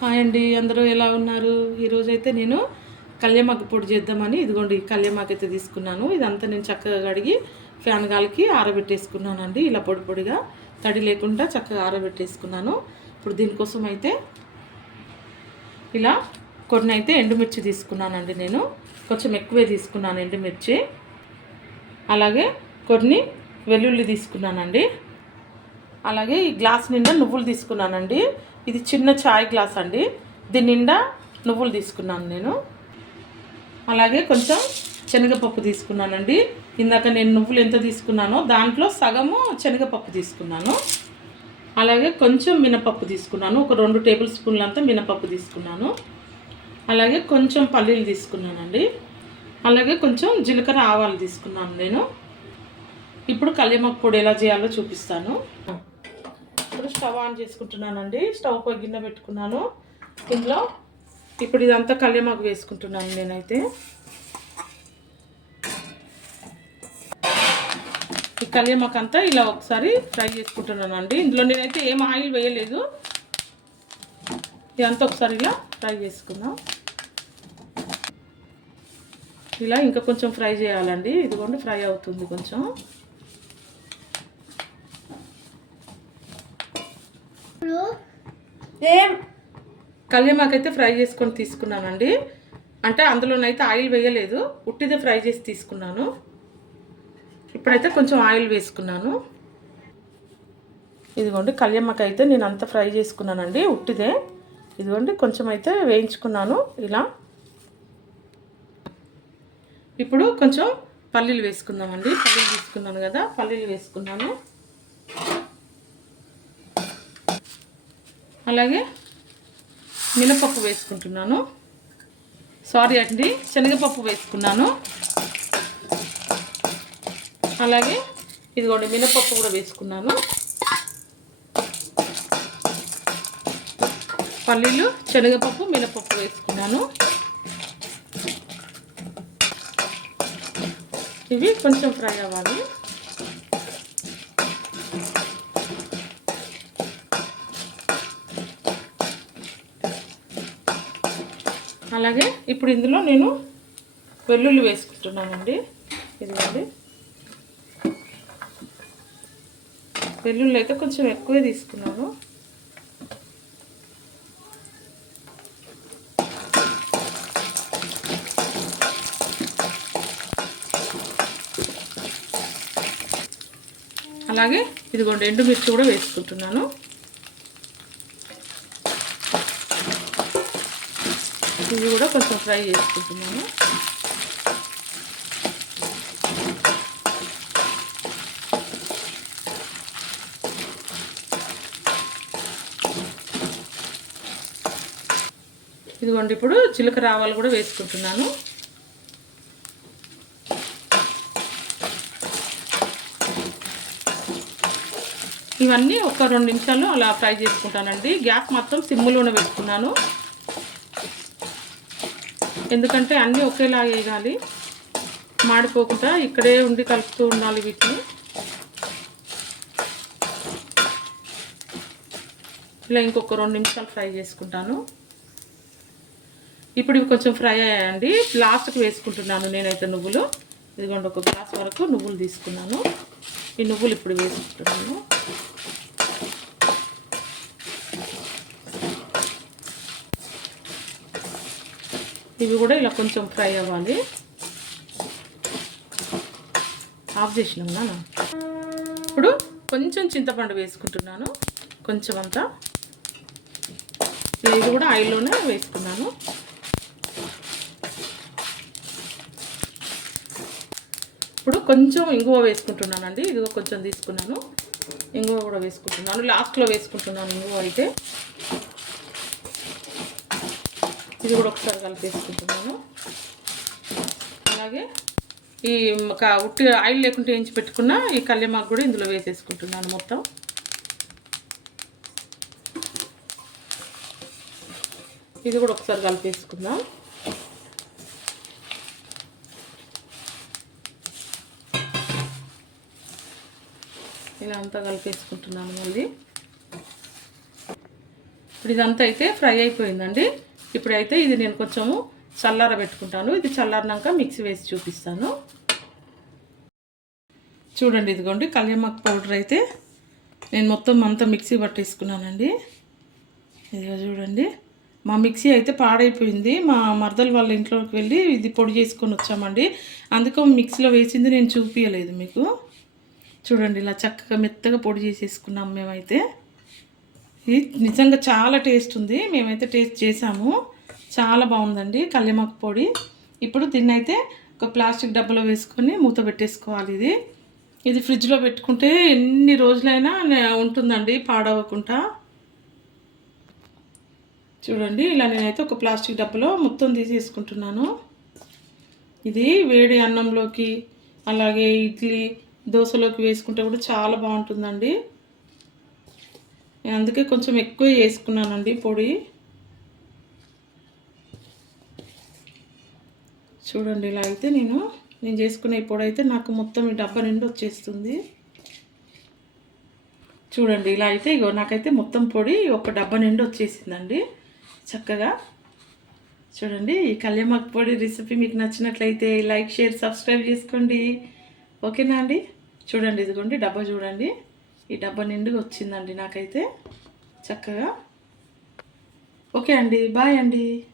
Hi అండి అందరూ ఎలా ఉన్నారు? ఈరోజు అయితే నేను కళ్యామాకు పొడి చేద్దామని ఇదిగోండి కళ్యామాకు అయితే తీసుకున్నాను. ఇదంతా నేను చక్కగా కడిగి ఫ్యాన్ గాలికి ఆరబెట్టేసుకున్నానండి ఇలా పొడి పొడిగా. తడి లేకుండా చక్కగా ఆరబెట్టేసుకున్నాను. ఇప్పుడు దీనికోసం అయితే ఇలా కొన్ని అయితే ఎండుమిర్చి తీసుకున్నానండి నేను. కొంచెం ఎక్కువే తీసుకున్నాను ఎండుమిర్చి. అలాగే కొన్ని వెల్లుల్లి తీసుకున్నానండి. అలాగే ఈ గ్లాస్ నిండా నువ్వులు తీసుకున్నానండి. ఇది చిన్న చాయ్ గ్లాస్ అండి. దీని నిండా నువ్వులు తీసుకున్నాను నేను. అలాగే కొంచెం శనగపప్పు తీసుకున్నానండి. ఇందాక నేను నువ్వులు ఎంత తీసుకున్నానో దాంట్లో సగము శనగపప్పు తీసుకున్నాను. అలాగే కొంచెం మినపప్పు తీసుకున్నాను. ఒక రెండు టేబుల్ స్పూన్లంతా మినపప్పు తీసుకున్నాను. అలాగే కొంచెం పల్లీలు తీసుకున్నానండి. అలాగే కొంచెం జీలకర్ర ఆవాలు తీసుకున్నాను నేను. ఇప్పుడు కళ్యామాకు పొడి ఎలా చేయాలో చూపిస్తాను. ఇప్పుడు స్టవ్ ఆన్ చేసుకుంటున్నానండి. స్టవ్ పై గిన్నె పెట్టుకున్నాను. ఇందులో ఇప్పుడు ఇదంతా కళ్యామాకు వేసుకుంటున్నాను నేనైతే. ఈ కళ్యామాకు అంతా ఇలా ఒకసారి ఫ్రై చేసుకుంటున్నానండి. ఇందులో నేనైతే ఏం ఆయిల్ వేయలేదు. ఇదంతా ఒకసారి ఇలా ఫ్రై చేసుకుందాం. ఇలా ఇంకా కొంచెం ఫ్రై చేయాలండి. ఇదిగోండి ఫ్రై అవుతుంది కొంచెం. ఏం? కళ్యామాకైతే ఫ్రై చేసుకొని తీసుకున్నానండి. అంటే అందులోనైతే ఆయిల్ వేయలేదు. ఉట్టిదే ఫ్రై చేసి తీసుకున్నాను. ఇప్పుడైతే కొంచెం ఆయిల్ వేసుకున్నాను. ఇదిగోండి కళ్యామాక అయితే నేను అంత ఫ్రై చేసుకున్నానండి ఉట్టిదే. ఇదిగోండి కొంచెం అయితే వేయించుకున్నాను ఇలా. ఇప్పుడు కొంచెం పల్లీలు వేసుకుందామండి. పల్లీలు తీసుకున్నాను కదా పల్లీలు వేసుకున్నాను. అలాగే మినపప్పు వేసుకుంటున్నాను. సారీ అండి శనగపప్పు వేసుకున్నాను. అలాగే ఇదిగోండి మినపప్పు కూడా వేసుకున్నాను. పల్లీలు శనగపప్పు మినపప్పు వేసుకున్నాను. ఇవి కొంచెం ఫ్రై అవ్వాలి. అలాగే ఇప్పుడు ఇందులో నేను వెల్లుల్లి వేసుకుంటున్నానండి. ఇదిగోండి. వెల్లుల్లి అయితే కొంచెం ఎక్కువే తీసుకున్నాను. అలాగే ఇదిగోండి ఎండుమిర్చి కూడా వేసుకుంటున్నాను. ఇవి కూడా కొంచెం ఫ్రై చేసుకుంటున్నాను. ఇదిగోండి ఇప్పుడు చిలకర ఆవాలు కూడా వేసుకుంటున్నాను. ఇవన్నీ ఒక రెండు నిమిషాలు అలా ఫ్రై చేసుకుంటానండి. గ్యాస్ మొత్తం సిమ్ములోనే పెట్టుకున్నాను. ఎందుకంటే అన్నీ ఒకేలా వేయాలి. మాడిపోకుండా ఇక్కడే ఉండి కలుపుతూ ఉండాలి వీటిని. ఇలా ఇంకొక రెండు నిమిషాలు ఫ్రై చేసుకుంటాను. ఇప్పుడు ఇవి కొంచెం ఫ్రై అయ్యాయండి. లాస్ట్కి వేసుకుంటున్నాను నేనైతే నువ్వులు. ఇదిగోండి ఒక గ్లాస్ వరకు నువ్వులు తీసుకున్నాను. ఈ నువ్వులు ఇప్పుడు వేసుకుంటున్నాను. ఇవి కూడా ఇలా కొంచెం ఫ్రై అవ్వాలి. ఆఫ్ చేసినాం నాన్న ఇప్పుడు కొంచెం చింతపండు వేసుకుంటున్నాను. కొంచెం అంతా. ఇది కూడా ఆయిల్లోనే వేసుకున్నాను. ఇప్పుడు కొంచెం ఇంగువ వేసుకుంటున్నానండి. ఇదిగో కొంచెం తీసుకున్నాను. ఇంగువ కూడా వేసుకుంటున్నాను. లాస్ట్లో వేసుకుంటున్నాను ఇంగువ అయితే. ఇది కూడా ఒకసారి కలిపేసుకుంటున్నాను. అలాగే ఈ ఒక ఉట్టి ఆయిల్ లేకుంటే వేయించి పెట్టుకున్న ఈ కళ్యమాకు కూడా ఇందులో వేసేసుకుంటున్నాను మొత్తం. ఇది కూడా ఒకసారి కలిపేసుకుందాం. ఇలా అంతా కలిపేసుకుంటున్నాను మళ్ళీ. ఇప్పుడు ఇదంతా అయితే ఫ్రై అయిపోయిందండి. ఇప్పుడైతే ఇది నేను కొంచెము చల్లార పెట్టుకుంటాను. ఇది చల్లారినాక మిక్సీ వేసి చూపిస్తాను. చూడండి ఇదిగోండి కళ్యామాకు పౌడర్ అయితే నేను మొత్తం అంతా మిక్సీ పట్టేసుకున్నానండి. ఇదిగో చూడండి మా మిక్సీ అయితే పాడైపోయింది. మా మరదలు వాళ్ళ ఇంట్లోకి వెళ్ళి ఇది పొడి చేసుకొని వచ్చామండి. అందుకు మిక్సీలో వేసింది నేను చూపించలేదు మీకు. చూడండి ఇలా చక్కగా మెత్తగా పొడి చేసేసుకున్నాం మేమైతే. ఇది నిజంగా చాలా టేస్ట్ ఉంది. మేమైతే టేస్ట్ చేసాము. చాలా బాగుందండి కల్లిమాకు పొడి. ఇప్పుడు దీన్ని అయితే ఒక ప్లాస్టిక్ డబ్బాలో వేసుకొని మూత పెట్టేసుకోవాలి ఇది. ఇది ఫ్రిడ్జ్లో పెట్టుకుంటే ఎన్ని రోజులైనా ఉంటుందండి పాడవకుండా. చూడండి ఇలా నేనైతే ఒక ప్లాస్టిక్ డబ్బాలో మొత్తం తీసేసుకుంటున్నాను. ఇది వేడి అన్నంలోకి అలాగే ఇడ్లీ దోశలోకి వేసుకుంటే కూడా చాలా బాగుంటుందండి. నేను అందుకే కొంచెం ఎక్కువ వేసుకున్నానండి పొడి. చూడండి ఇలా అయితే నేను నేను చేసుకునే పొడి అయితే నాకు మొత్తం ఈ డబ్బా నిండి వచ్చేస్తుంది. చూడండి ఇలా అయితే ఇగో నాకైతే మొత్తం పొడి ఒక డబ్బా నిండి వచ్చేసిందండి. చక్కగా. చూడండి ఈ కళ్యామాకు పొడి రెసిపీ మీకు నచ్చినట్లయితే లైక్ షేర్ సబ్స్క్రైబ్ చేసుకోండి. ఓకేనా అండి? చూడండి ఇదిగోండి డబ్బా చూడండి. ఈ డబ్బా నిండుగా వచ్చిందండి నాకైతే. చక్కగా. ఓకే అండి బాయ్ అండి.